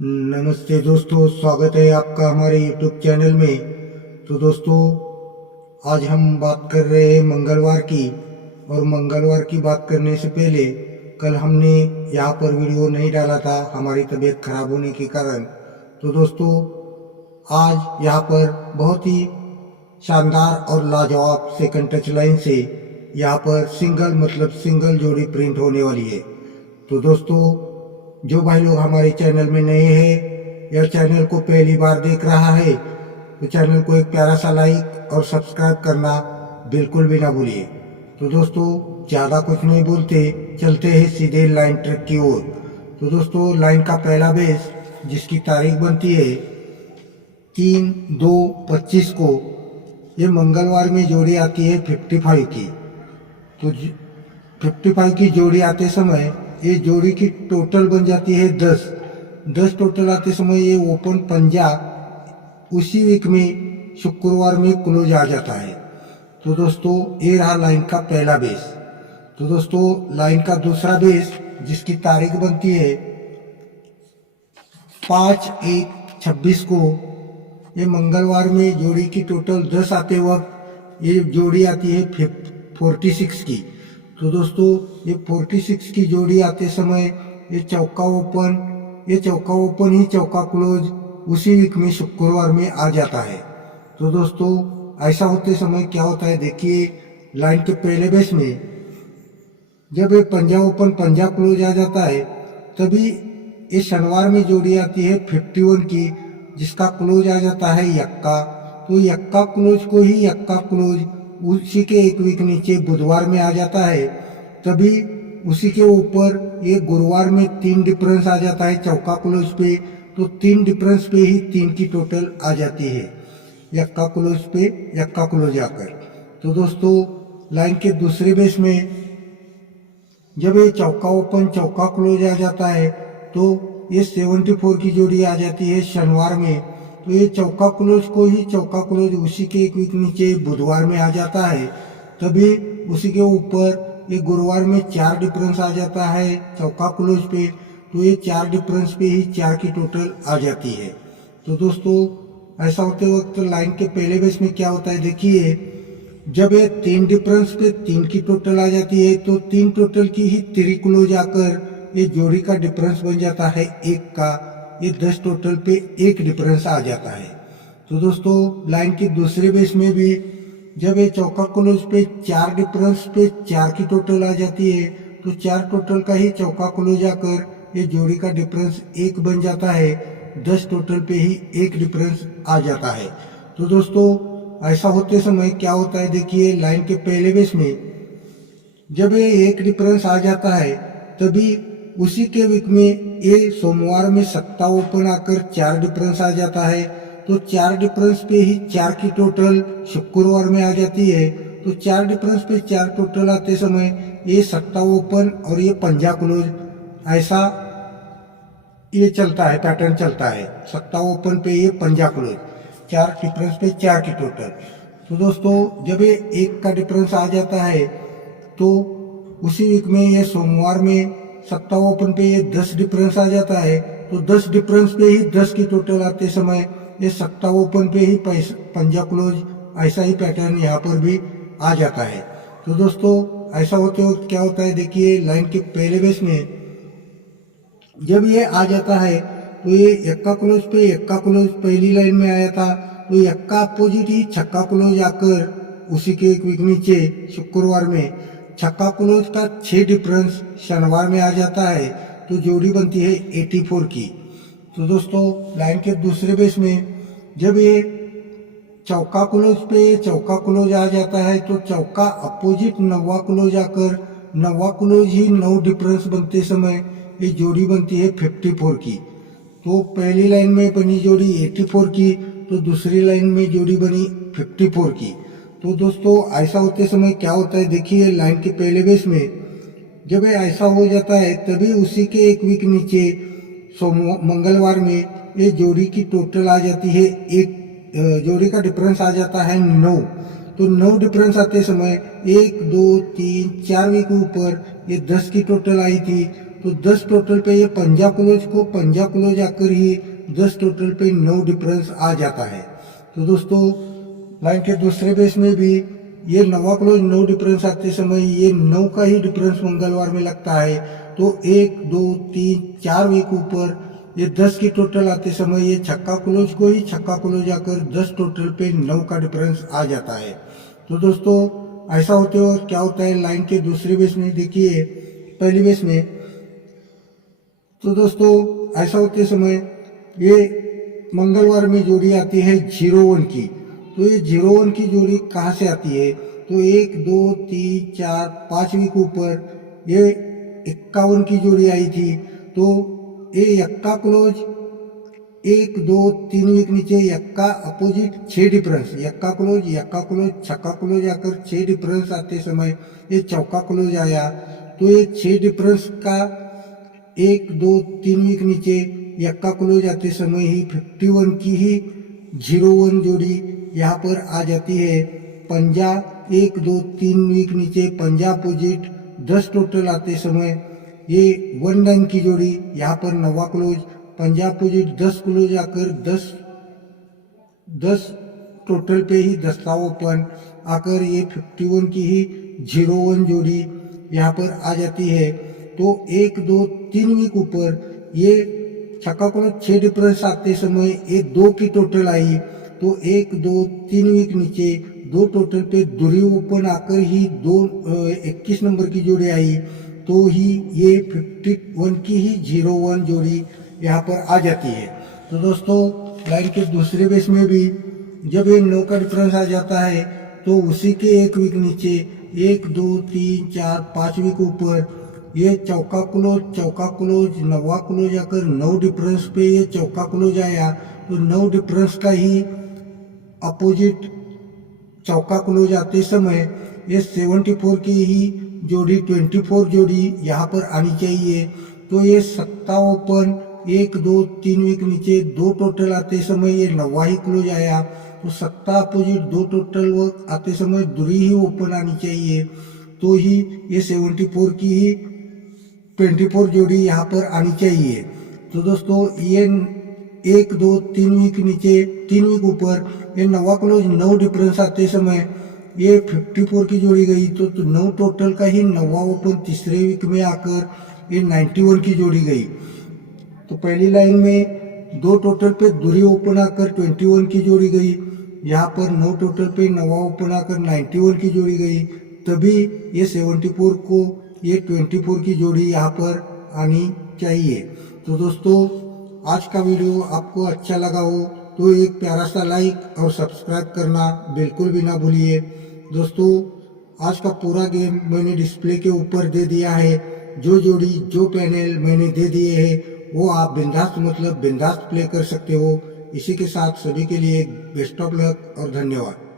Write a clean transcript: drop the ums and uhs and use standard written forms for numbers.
नमस्ते दोस्तों, स्वागत है आपका हमारे YouTube चैनल में। तो दोस्तों, आज हम बात कर रहे हैं मंगलवार की। और मंगलवार की बात करने से पहले कल हमने यहाँ पर वीडियो नहीं डाला था हमारी तबीयत खराब होने के कारण। तो दोस्तों, आज यहाँ पर बहुत ही शानदार और लाजवाब सेकंड टच लाइन से यहाँ पर सिंगल जोड़ी प्रिंट होने वाली है। तो दोस्तों, जो भाई लोग हमारे चैनल में नए हैं या चैनल को पहली बार देख रहा है तो चैनल को एक प्यारा सा लाइक और सब्सक्राइब करना बिल्कुल भी ना भूलिए। तो दोस्तों, ज़्यादा कुछ नहीं बोलते, चलते हैं सीधे लाइन ट्रैक की ओर। तो दोस्तों, लाइन का पहला बेस जिसकी तारीख बनती है 3/2/25 को, ये मंगलवार में जोड़ी आती है 55 की। तो 55 की जोड़ी आते समय ये जोड़ी की टोटल बन जाती है 10 टोटल आते समय ये ओपन पंजा उसी वीक में शुक्रवार में क्लोज आ जाता है। तो दोस्तों, ये रहा लाइन का पहला बेस। तो दोस्तों, लाइन का दूसरा बेस जिसकी तारीख बनती है 5/1/26 को, ये मंगलवार में जोड़ी की टोटल 10 आते वक्त ये जोड़ी आती है 46 की। तो दोस्तों, ये 46 की जोड़ी आते समय ये चौका ओपन ही चौका क्लोज उसी वीक में शुक्रवार में आ जाता है। तो दोस्तों, ऐसा होते समय क्या होता है, देखिए लाइन के पहले बेस में जब ये पंजा ओपन पंजा क्लोज आ जाता है तभी ये शनिवार में जोड़ी आती है 51 की, जिसका क्लोज आ जाता है यक्का। तो यक्का क्लोज को ही यक्का क्लोज उसी के एक वीक नीचे बुधवार में आ जाता है, तभी उसी के ऊपर ये गुरुवार में 3 डिफरेंस आ जाता है चौका क्लोज पे। तो 3 डिफरेंस पे ही 3 की टोटल आ जाती है यक्का क्लोज पे यक्का क्लोज आकर। तो दोस्तों, लाइन के दूसरे बेस में जब ये चौका ओपन चौका क्लोज आ जाता है तो ये 74 की जोड़ी आ जाती है शनिवार में। तो ये चौका क्लोज को ही चौका क्लोज उसी के एक वीक नीचे बुधवार में आ जाता है, तभी उसी के ऊपर ये गुरुवार में 4 डिफरेंस आ जाता है चौका क्लोज पे। तो ये 4 डिफरेंस पे ही 4 की टोटल आ जाती है। तो दोस्तों, ऐसा होते वक्त लाइन के पहले बेस में क्या होता है, देखिए जब ये 3 डिफरेंस पे 3 की टोटल आ जाती है तो 3 टोटल की ही 3 क्लोज आकर ये जोड़ी का डिफरेंस बन जाता है 1 का। ये 10 टोटल पे 1 डिफरेंस आ जाता है। तो दोस्तों, लाइन के दूसरे बेस में भी जब ये चौका क्लोज पे 4 डिफरेंस पे 4 की टोटल आ जाती है तो 4 टोटल का ही चौका क्लोज आकर ये जोड़ी का डिफरेंस 1 बन जाता है। 10 टोटल पे ही 1 डिफरेंस आ जाता है। तो दोस्तों, ऐसा होते समय क्या होता है, देखिए लाइन के पहले बेस में जब ये 1 डिफरेंस आ जाता है तभी उसी के वीक में ये सोमवार में सत्ता ओपन आकर 4 डिफरेंस आ जाता है। तो 4 डिफरेंस पे ही 4 की टोटल शुक्रवार में आ जाती है। तो 4 डिफरेंस पे 4 टोटल आते समय ये सत्ता ओपन और ये पंजा क्लोज, ऐसा ये चलता है, पैटर्न चलता है। सत्ता ओपन पे ये पंजा क्लोज, 4 डिफरेंस पे 4 की टोटल। तो दोस्तों, जब ये 1 का डिफरेंस आ जाता है तो उसी वीक में ये सोमवार में सत्ता ओपन पे ये 10 डिफरेंस आ जाता है। तो 10 डिफरेंस पे ही 10 की टोटल आते समय ये सत्ता ओपन पे ही पंजा क्लोज, ऐसा ही पैटर्न यहाँ पर भी आ जाता है। तो दोस्तों, ऐसा होते वक्त क्या होता है, देखिए लाइन के पहले बेस में जब ये आ जाता है तो ये यक्का क्लोज पे यक्का क्लोज पहली लाइन में आया था, तो यक्का अपोजिट ही छक्का क्लोज आकर उसी के एक वीक नीचे शुक्रवार में छक्का क्लोज का 6 डिफरेंस शनिवार में आ जाता है। तो जोड़ी बनती है 84 की। तो दोस्तों, लाइन के दूसरे बेस में जब ये चौका क्लोज पे चौका क्लोज आ जाता है तो चौका अपोजिट नवा क्लोज आकर नवा क्लोज ही 9 डिफरेंस बनते समय ये जोड़ी बनती है 54 की। तो पहली लाइन में बनी जोड़ी 84 की, तो दूसरी लाइन में जोड़ी बनी 54 की। तो दोस्तों, ऐसा होते समय क्या होता है, देखिए लाइन के पहले बेस में जब ये ऐसा हो जाता है तभी उसी के एक वीक नीचे मंगलवार में ये जोड़ी की टोटल आ जाती है, एक जोड़ी का डिफरेंस आ जाता है 9। तो 9 डिफरेंस आते समय 1 2 3 4 वीक ऊपर ये 10 की टोटल आई थी। तो 10 टोटल पे ये पंजा क्लोज को पंजा क्लोज आकर ही 10 टोटल पे 9 डिफरेंस आ जाता है। तो दोस्तों लाइन के दूसरे बेस में भी ये 9वां क्लोज 9 डिफरेंस आते समय ये 9 का ही डिफरेंस मंगलवार में लगता है। तो 1 2 3 4 वीक ऊपर ये 10 की टोटल आते समय ये छक्का क्लोज को ही छक्का क्लोज आकर 10 टोटल पे 9 का डिफरेंस आ जाता है। तो दोस्तों ऐसा होते हुए क्या होता है लाइन के दूसरे बेस में देखिए पहली बेस में। तो दोस्तों ऐसा होते समय ये मंगलवार में जोड़ी आती है 0-1 की। तो ये 0-1 की जोड़ी कहाँ से आती है? तो 1 2 3 4 5 वीक ऊपर ये 51 की जोड़ी आई थी। तो ये यक्का क्लोज 1 2 3 वीक नीचे यक्का अपोजिट 6 डिफरेंस यक्का क्लोज छक्का क्लोज आकर 6 डिफरेंस आते समय ये चौका क्लोज आया। तो ये 6 डिफरेंस का 1 2 3 वीक नीचे यक्का क्लोज आते समय ही 51 की ही 0-1 जोड़ी यहाँ पर आ जाती है। पंजा 1 2 3 वीक नीचे पंजा अपोजिट 10 टोटल आते समय ये 1-9 की जोड़ी यहाँ पर 9वां क्लोज पंजा अपोजिट 10 क्लोज आकर 10 टोटल पे ही 10वां ओपन आकर ये 51 की ही 0-1 जोड़ी यहाँ पर आ जाती है। तो 1 2 3 वीक ऊपर ये छक्का क्लोज 6 डिफरेंस आते समय ये 2 की टोटल आई। तो 1 2 3 वीक नीचे 2 टोटल पे दूरी ओपन आकर ही 21 नंबर की जोड़ी आई। तो ही ये 51 की ही 0-1 जोड़ी यहाँ पर आ जाती है। तो दोस्तों लाइन के दूसरे बेस में भी जब ये 9 का डिफरेंस आ जाता है तो उसी के 1 वीक नीचे 1 2 3 4 5 वीक ऊपर ये चौका क्लोज 9वां क्लोज आकर 9 डिफरेंस पे ये चौका क्लोज आया। तो 9 डिफरेंस का ही अपोजिट चौका क्लोज आते समय ये 74 की ही जोड़ी 24 जोड़ी यहाँ पर आनी चाहिए। तो ये 7 ओपन 1 2 3 वीक नीचे 2 टोटल आते समय ये 9वां ही क्लोज आया। तो 7 अपोजिट 2 टोटल आते समय दूरी ही ओपन आनी चाहिए। तो ही ये 74 की ही 24 जोड़ी यहाँ पर आनी चाहिए। तो दोस्तों ये 1 2 3 वीक नीचे 3 वीक ऊपर ये 9वां क्लोज 9 डिफरेंस आते समय ये 54 की जोड़ी गई। तो 9 टोटल का ही 9वां ओपन तीसरे वीक में आकर ये 91 की जोड़ी गई। तो पहली लाइन में 2 टोटल पे दूरी ओपन आकर 21 की जोड़ी गई। यहाँ पर 9 टोटल पे 9वां ओपन आकर 91 की जोड़ी गई। तभी ये 74 को ये 24 की जोड़ी यहाँ पर आनी चाहिए। तो दोस्तों आज का वीडियो आपको अच्छा लगा हो तो एक प्यारा सा लाइक और सब्सक्राइब करना बिल्कुल भी ना भूलिए। दोस्तों आज का पूरा गेम मैंने डिस्प्ले के ऊपर दे दिया है। जो जोड़ी जो पैनल मैंने दे दिए हैं वो आप बिंदास प्ले कर सकते हो। इसी के साथ सभी के लिए बेस्ट ऑफ लक और धन्यवाद।